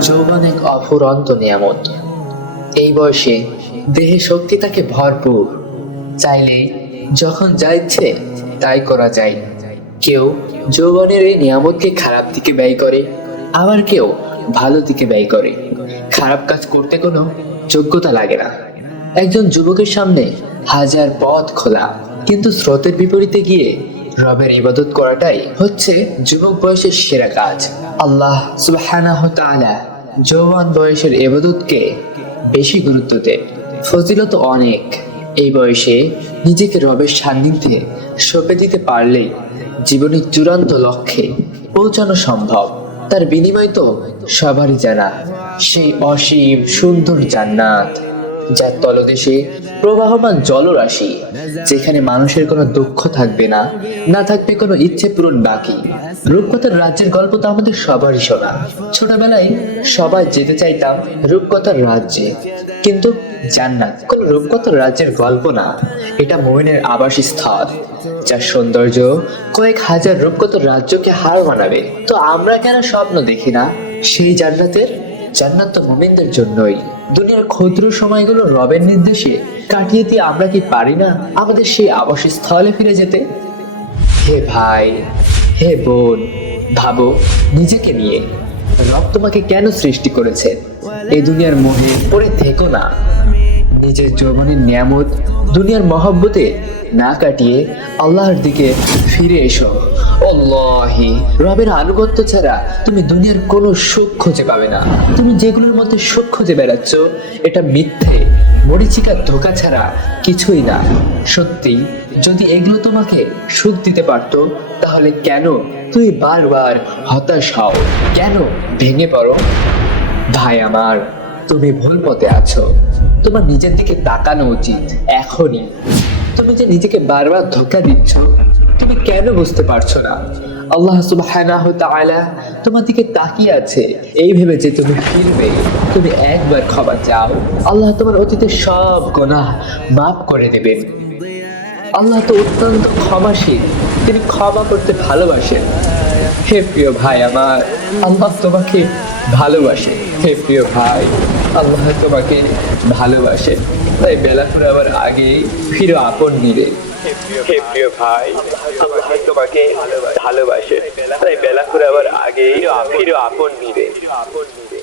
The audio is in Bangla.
যৌবন এক অফুরন্ত নিয়ামত। এই বয়সে দেহে শক্তি থাকে ভরপুর। চাইলে যখন যা ইচ্ছে তাই করা যায়। কেউ যৌবনের এই নিয়ামতকে খারাপ দিকে ব্যয় করে, আবার কেউ ভালো দিকে ব্যয় করে। খারাপ কাজ করতে কোনো যোগ্যতা লাগে না। একজন যুবকের সামনে হাজার পথ খোলা, কিন্তু স্রোতের বিপরীতে গিয়ে রবের ইবাদত করাটাই হচ্ছে যুবক বয়সের সেরা কাজ। আল্লাহ তাআলা যৌবন বয়সের ইবাদতকে বেশি গুরুত্ব দেন। ফজিলত অনেক। এই বয়সে নিজেকে রবের সান্নিধ্যে সঁপে দিতে পারলেই জীবনের চূড়ান্ত লক্ষ্যে পৌঁছানো সম্ভব। তার বিনিময় তো সবারই জানা। সেই অসীম সুন্দর জান্নাত। যার তলদেশে প্রবাহমান জলরাশি, যেখানে মানুষের কোনো দুঃখ থাকবে না না থাকবে কোনো ইচ্ছে পূরণ বাকি। রূপকথার রাজ্যের গল্প তো আমাদের সবারই শোনা। ছোটবেলায় সবাই যেতে চাইতাম রূপকথার রাজ্যে। কিন্তু জান্নাত কোন রূপকথার রাজ্যের গল্প না। এটা মোহিনের আবাসস্থল, যার সৌন্দর্য কয়েক হাজার রূপকথার রাজ্যকে হার মানাবে। তো আমরা কেন স্বপ্ন দেখি না সেই জান্নাতের? জান্নাত তো মোমিনদের জন্যই। দুনিয়ার ক্ষুদ্র সময়গুলো রবের নির্দেশে কাটিয়ে দিয়ে আমরা কি পারি না আমাদের সেই আবাসস্থলে ফিরে যেতে? হে ভাই, হে বোন, ভাবো নিজেকে নিয়ে। রব তোমাকে কেন সৃষ্টি করেছেন? এই দুনিয়ার মোহে পড়ে থেকো না। নিজের যৌবনের নিয়ামত দুনিয়ার মহব্বতে না কাটিয়ে আল্লাহর দিকে ফিরে এসো। অল্লাহি রবের আনুগত্য ছাড়া তুমি দুনিয়ার কোনো সুখ খুঁজে পাবে না। তুমি যেগুলোর মধ্যে সুখ খুঁজে বেড়াচ্ছ, এটা মিথ্যে। ধোকা ছাড়া কিছুই না। সত্যি, যদি এগুলো তোমাকে সুখ দিতে পারতো, তাহলে কেন তুই বারবার হতাশ হও? কেন ভেঙে পড়ো? ভাই আমার, তুমি ভুল পথে আছো। তোমার নিজের দিকে তাকানো উচিত, এখনই। তুমি যে নিজেকে বারবার ধোকা দিচ্ছ, তুমি কেন বুঝতে পারছ না? আল্লাহ তাআলা তোমার দিকে তাকিয়ে আছে, এই ভেবে যে তুমি ফিরবে, তুমি একবার ক্ষমা চাও। আল্লাহ তোমার অতীতে সব গুনাহ মাফ করে দেবেন। আল্লাহ তো অত্যন্ত ক্ষমাশীল, তিনি ক্ষমা করতে ভালোবাসেন। হে প্রিয় ভাই, আমার আল্লাহ তোমাকে ভালোবাসে। হে প্রিয় ভাই, আল্লাহ তোমাকে ভালোবাসে। তাই বেলা করে আবার আগে ফিরো আপন নিরে। হে প্রিয় ভাই আল্লাহ তোমাকে ভালোবাসে। তাই বেলা করে আবার আগে ফিরো আপন নিরে আপন নিরে।